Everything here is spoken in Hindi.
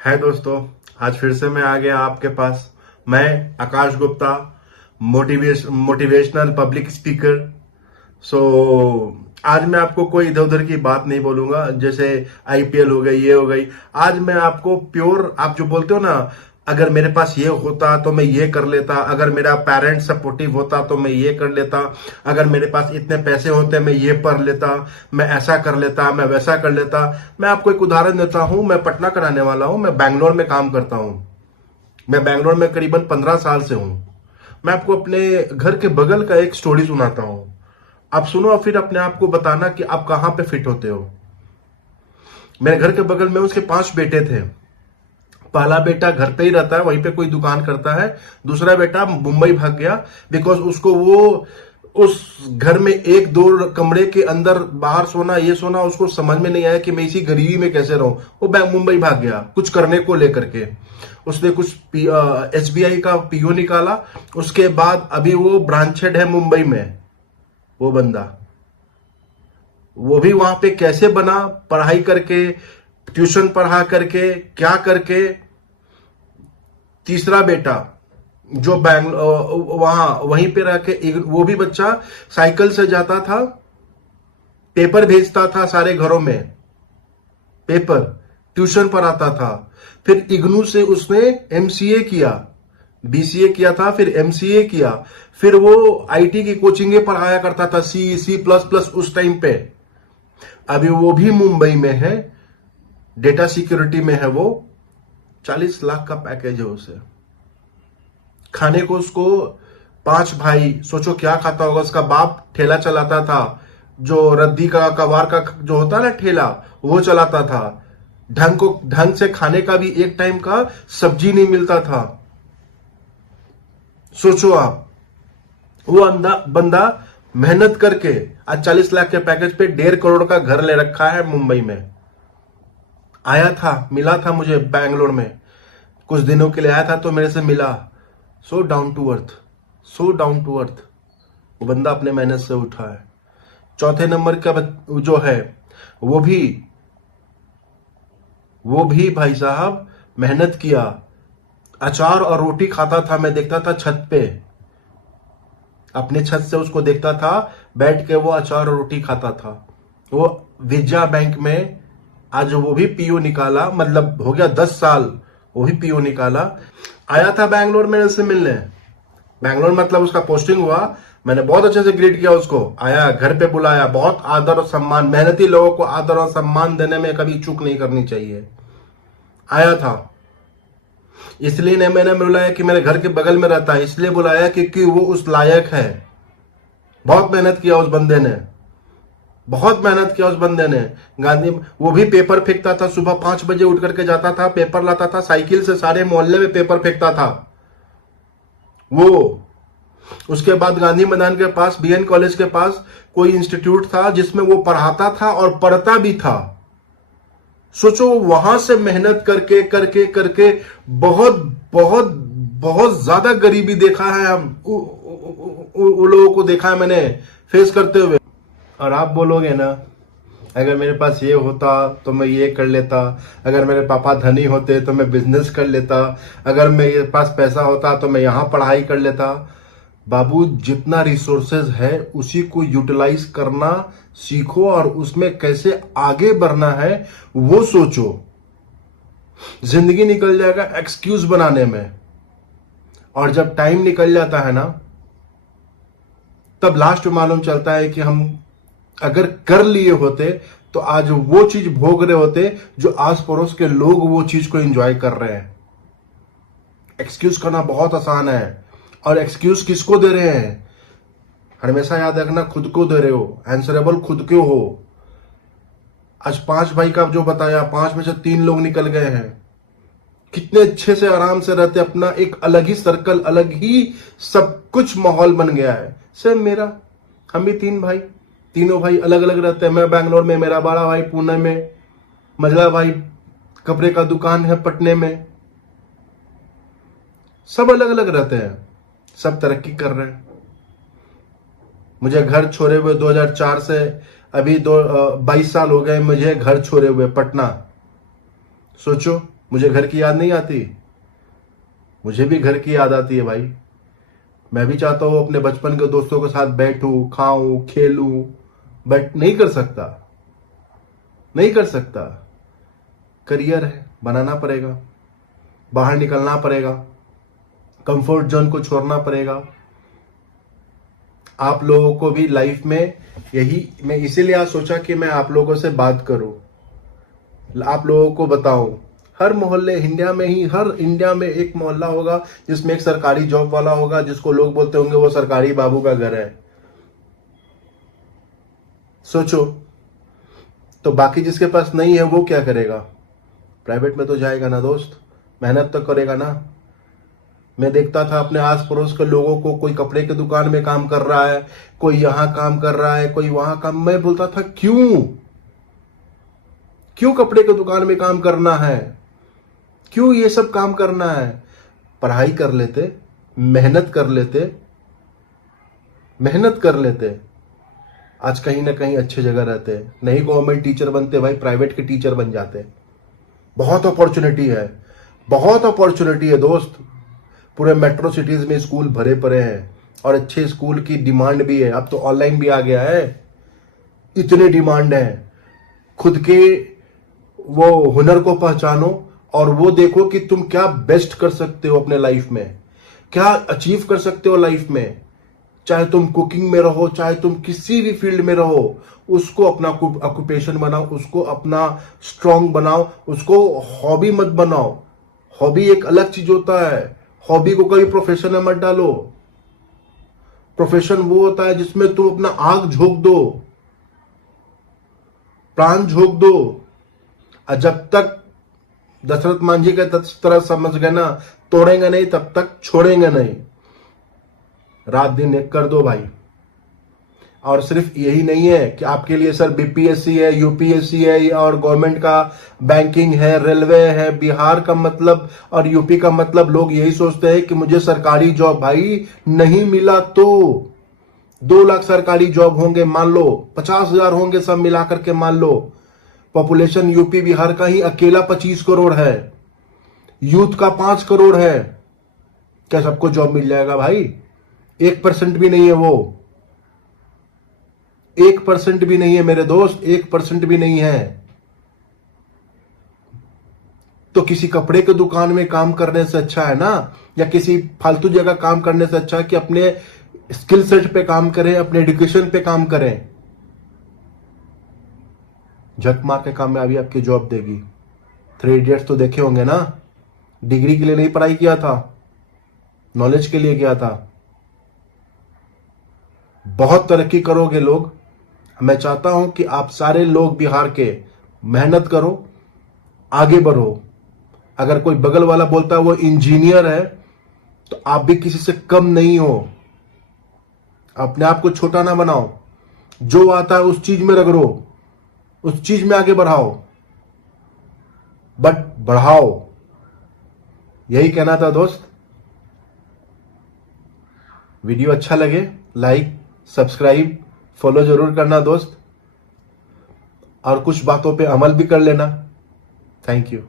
है दोस्तों, आज फिर से मैं आ गया आपके पास। मैं आकाश गुप्ता, मोटिवेशनल पब्लिक स्पीकर। सो आज मैं आपको कोई इधर उधर की बात नहीं बोलूंगा, जैसे आईपीएल हो गई, ये हो गई। आज मैं आपको प्योर, आप जो बोलते हो ना, अगर मेरे पास ये होता तो मैं ये कर लेता, अगर मेरा पेरेंट सपोर्टिव होता तो मैं ये कर लेता, अगर मेरे पास इतने पैसे होते मैं ये पढ़ लेता, मैं ऐसा कर लेता, मैं वैसा कर लेता। मैं आपको एक उदाहरण देता हूं। मैं पटना का रहने वाला हूं, मैं बैंगलोर में काम करता हूं। मैं बैंगलोर में करीबन 15 साल से हूं। मैं आपको अपने घर के बगल का एक स्टोरी सुनाता हूं। आप सुनो और फिर अपने आप को बताना कि आप कहां पे फिट होते हो। मेरे घर के बगल में उसके 5 बेटे थे। पहला बेटा घर पे ही रहता है, वहीं पे कोई दुकान करता है। दूसरा बेटा मुंबई भाग गया, बिकॉज उसको वो उस घर में एक दो कमरे के अंदर बाहर सोना, ये सोना, उसको समझ में नहीं आया कि मैं इसी गरीबी में कैसे रहूं। वो मुंबई भाग गया कुछ करने को लेकर के। उसने कुछ एसबीआई का पीओ निकाला। उसके बाद अभी वो ब्रांच हेड है मुंबई में। वो बंदा, वो भी वहां पे कैसे बना, पढ़ाई करके, ट्यूशन पढ़ा करके, क्या करके। तीसरा बेटा जो वहां वहीं पे रह के, वो भी बच्चा साइकिल से जाता था, पेपर भेजता था सारे घरों में, पेपर, ट्यूशन पढ़ाता था। फिर इग्नू से उसने एमसीए किया, बीसीए किया था, फिर एमसीए किया। फिर वो आईटी की कोचिंगें पढ़ाया करता था, सी प्लस प्लस उस टाइम पे। अभी वो भी मुंबई में है, डेटा सिक्योरिटी में है वो। 40 लाख का पैकेज है उसे। खाने को उसको 5 भाई, सोचो क्या खाता होगा। उसका बाप ठेला चलाता था, जो रद्दी का, कबार का जो होता है ना ठेला, वो चलाता था। ढंग से खाने का भी एक टाइम का सब्जी नहीं मिलता था। सोचो आप, वो बंदा मेहनत करके आज 40 लाख के पैकेज पे 1.5 करोड़ का घर ले रखा है मुंबई में। आया था, मिला था मुझे बैंगलोर में, कुछ दिनों के लिए आया था तो मेरे से मिला। So down to earth, so down to earth. वो बंदा अपने मेहनत से उठा है। चौथे नंबर का जो है, वो भी भाई साहब मेहनत किया। अचार और रोटी खाता था, मैं देखता था छत पे, अपने छत से उसको देखता था बैठ के, वो अचार और रोटी खाता था। वो विजया बैंक में आज वो भी पीओ निकाला, मतलब हो गया 10 साल, वो भी पीओ निकाला। आया था बैंगलोर मेरे से मिलने। बैंगलोर मतलब उसका पोस्टिंग हुआ, मैंने बहुत अच्छे से ग्रीट किया उसको। आया, घर पे बुलाया, बहुत आदर और सम्मान। मेहनती लोगों को आदर और सम्मान देने में कभी चूक नहीं करनी चाहिए। आया था, इसलिए नहीं मैंने बुलाया कि मेरे घर के बगल में रहता है, इसलिए बुलाया क्योंकि वो उस लायक है। बहुत मेहनत किया उस बंदे ने, बहुत मेहनत किया उस बंदे ने। गांधी, वो भी पेपर फेंकता था, सुबह 5 बजे उठ करके जाता था, पेपर लाता था, साइकिल से सारे मोहल्ले में पेपर फेंकता था वो। उसके बाद गांधी मैदान के पास, बीएन कॉलेज के पास कोई इंस्टीट्यूट था जिसमें वो पढ़ाता था और पढ़ता भी था। सोचो, वहां से मेहनत करके करके करके बहुत बहुत बहुत ज्यादा गरीबी देखा है हम, उन लोगों को देखा है मैंने फेस करते हुए। और आप बोलोगे ना, अगर मेरे पास ये होता तो मैं ये कर लेता, अगर मेरे पापा धनी होते तो मैं बिजनेस कर लेता, अगर मेरे पास पैसा होता तो मैं यहां पढ़ाई कर लेता। बाबू, जितना रिसोर्सेज है उसी को यूटिलाइज करना सीखो और उसमें कैसे आगे बढ़ना है वो सोचो। जिंदगी निकल जाएगा एक्सक्यूज बनाने में, और जब टाइम निकल जाता है ना, तब लास्ट में मालूम चलता है कि हम अगर कर लिए होते तो आज वो चीज भोग रहे होते जो आस पड़ोस के लोग वो चीज को एंजॉय कर रहे हैं। एक्सक्यूज करना बहुत आसान है, और एक्सक्यूज किसको दे रहे हैं? हमेशा याद रखना, खुद को दे रहे हो। आंसरेबल खुद क्यों हो? आज 5 भाई का जो बताया, 5 में से 3 लोग निकल गए हैं। कितने अच्छे से आराम से रहते, अपना एक अलग ही सर्कल, अलग ही सब कुछ माहौल बन गया है। सेम मेरा, हम भी 3 भाई, तीनों भाई अलग अलग रहते हैं। मैं बैंगलोर में, मेरा बड़ा भाई पुणे में, मझला भाई कपड़े का दुकान है पटने में। सब अलग अलग रहते हैं, सब तरक्की कर रहे हैं। मुझे घर छोड़े हुए 2004 से अभी 22 साल हो गए मुझे घर छोड़े हुए पटना। सोचो, मुझे घर की याद नहीं आती? मुझे भी घर की याद आती है भाई। मैं भी चाहता हूं अपने बचपन के दोस्तों के साथ बैठूं, खाऊं, खेलूं, बट नहीं कर सकता, नहीं कर सकता। करियर है, बनाना पड़ेगा, बाहर निकलना पड़ेगा, कंफर्ट जोन को छोड़ना पड़ेगा। आप लोगों को भी लाइफ में यही, मैं इसीलिए आज सोचा कि मैं आप लोगों से बात करूं, आप लोगों को बताऊं। हर मोहल्ले इंडिया में ही, हर इंडिया में एक मोहल्ला होगा जिसमें एक सरकारी जॉब वाला होगा, जिसको लोग बोलते होंगे वो सरकारी बाबू का घर है। सोचो, तो बाकी जिसके पास नहीं है वो क्या करेगा? प्राइवेट में तो जाएगा ना दोस्त, मेहनत तो करेगा ना। मैं देखता था अपने आस पड़ोस के लोगों को, कोई कपड़े की दुकान में काम कर रहा है, कोई यहां काम कर रहा है, कोई वहां काम। मैं बोलता था क्यों, क्यों कपड़े की दुकान में काम करना है, क्यों ये सब काम करना है? पढ़ाई कर लेते, मेहनत कर लेते, मेहनत कर लेते, आज कहीं ना कहीं अच्छे जगह रहते। नहीं गवर्नमेंट टीचर बनते भाई, प्राइवेट के टीचर बन जाते। बहुत अपॉर्चुनिटी है, बहुत अपॉर्चुनिटी है दोस्त। पूरे मेट्रो सिटीज में स्कूल भरे पड़े हैं और अच्छे स्कूल की डिमांड भी है। अब तो ऑनलाइन भी आ गया है, इतने डिमांड है। खुद के वो हुनर को पहचानो और वो देखो कि तुम क्या बेस्ट कर सकते हो अपने लाइफ में, क्या अचीव कर सकते हो लाइफ में। चाहे तुम कुकिंग में रहो, चाहे तुम किसी भी फील्ड में रहो, उसको अपना ऑक्यूपेशन बनाओ, उसको अपना स्ट्रांग बनाओ, उसको हॉबी मत बनाओ। हॉबी एक अलग चीज होता है, हॉबी को कभी प्रोफेशन में मत डालो। प्रोफेशन वो होता है जिसमें तुम अपना आग झोंक दो, प्राण झोंक दो। और जब तक दशरथ मांझी के तरह समझ गए ना, तोड़ेंगे नहीं तब तक छोड़ेंगे नहीं। रात दिन एक कर दो भाई। और सिर्फ यही नहीं है कि आपके लिए सर बीपीएससी है, यूपीएससी है और गवर्नमेंट का बैंकिंग है, रेलवे है। बिहार का मतलब और यूपी का मतलब लोग यही सोचते हैं कि मुझे सरकारी जॉब, भाई नहीं मिला तो 2 लाख सरकारी जॉब होंगे, मान लो 50,000 होंगे, सब मिलाकर के मान लो। पॉपुलेशन यूपी बिहार का ही अकेला 25 करोड़ है, यूथ का 5 करोड़ है। क्या सबको जॉब मिल जाएगा भाई? 1% भी नहीं है वो, 1% भी नहीं है मेरे दोस्त, 1% भी नहीं है। तो किसी कपड़े की दुकान में काम करने से अच्छा है ना, या किसी फालतू जगह काम करने से अच्छा है कि अपने स्किल सेट पे काम करें, अपने एजुकेशन पे काम करें। झक मार के कामयाबी आपकी जॉब देगी। 3 इडियट्स तो देखे होंगे ना? डिग्री के लिए नहीं पढ़ाई किया था, नॉलेज के लिए किया था। बहुत तरक्की करोगे लोग। मैं चाहता हूं कि आप सारे लोग बिहार के मेहनत करो, आगे बढ़ो। अगर कोई बगल वाला बोलता है वो इंजीनियर है, तो आप भी किसी से कम नहीं हो। अपने आप को छोटा ना बनाओ, जो आता है उस चीज में रगड़ो, उस चीज में आगे बढ़ाओ, बट बढ़ाओ। यही कहना था दोस्त। वीडियो अच्छा लगे लाइक, सब्सक्राइब, फॉलो जरूर करना दोस्त, और कुछ बातों पे अमल भी कर लेना। Thank you.